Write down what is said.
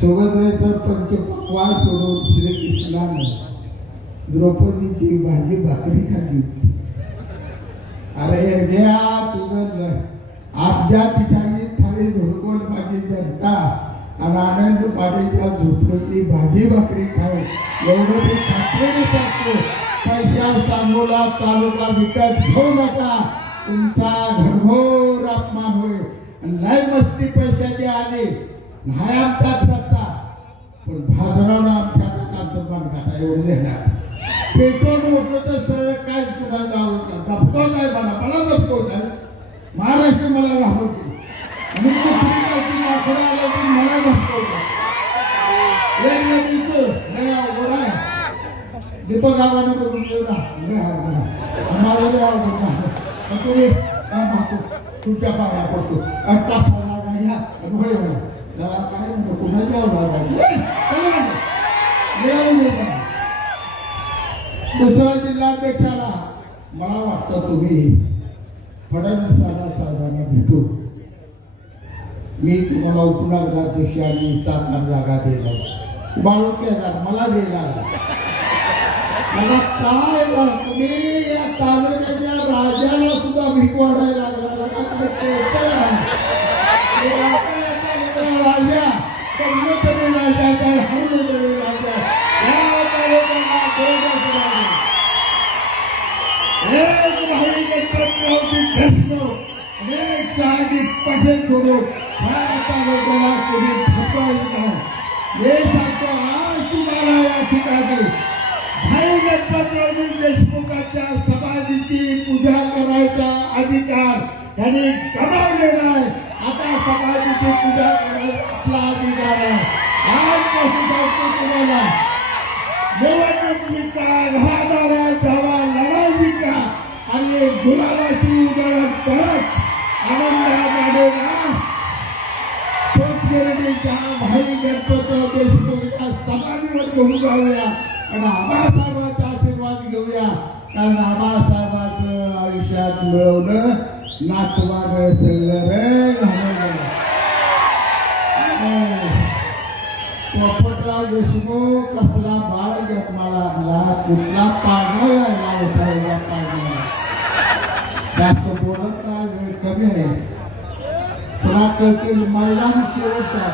सोबत पंचपक्वान सोडून श्रीकृष्णाने द्रौपदीची भाजी भाकरी खाल्ली होती. अरे तुझं आपल्या तिच्यानी थाळी धुडकोल माझी जनता आणि आनंद पाण्याच्या झोपडीची भाजी भाकरी खाऊ एवढं मी खात्रीने सांगतो. पैशा सांगोला तालुका विकत घेऊ नका, तुमचा घनघोर अपमान होईल. नाही मस्ती पैशाची आली नाही आमचा सत्ता, पण भाजरावनं आमच्या काकांचं मान काटा एवढं देणार. पेटवून उठलं तर सरळ काय तुला जाऊ दबकवत आहे, मला दबकवत आहे. महाराष्ट्र मला घाबरतो आणि दुसरी काही आकडा आला की मला दबकवत आहे. अवघड आहे. दीपक गावाने बघून तुम्ही तुमच्या पाया पडतो कसा लागा काय म्हणतो कुणाच्या दुसऱ्या जिल्हाध्यक्षाला मला वाटतं तुम्ही फडणवीस साहेबांना भेटू. मी तुम्हाला उपनगराध्यक्ष आणि 7-8 जागा देणार, बाळू केला मला देणार. मला काय तुम्ही या तालुक्याच्या राजाला सुद्धा भीक वाढायला लागला का? काय राजा कन्नडकडे राजा काय हरवलेकडे राजा या तालुक्याला भाई गणपती कृष्ण एक साधी पटेल सोडून ह्या तालुक्याला कोणी फसवायचं नाही. हे सांगतो आज तुम्हाला या ठिकाणी भाई गणपतराव देशमुखांच्या समाधीची पूजा करायचा अधिकार त्यांनी गमावलेला आहे. आता समाधीची पूजा करायचा आपला अधिकार आहे. आजपासून सांगतो तुम्हाला, निवडणूक विका, घरादारा जावा, लढाई विका आणि गुलाबाची उधळण करत आनंदाने सोपगिरणीच्या भाई गणपतराव देशमुखांच्या समाधीवर घेऊन जाऊया आणि आबासाहेबांचा आशीर्वाद घेऊया. कारण आबासाहेबांचं आयुष्यात मिळवलं नातवानं सगळं रे घालवलं. पोपटराव देशमुख कसला बाळ जन्माला आणला, कुठला पाडा लागला होता. एवढा पाडा जास्त बोलत नाही, वेळ कमी आहे. पुन्हा कळतील मैदान शेवटचा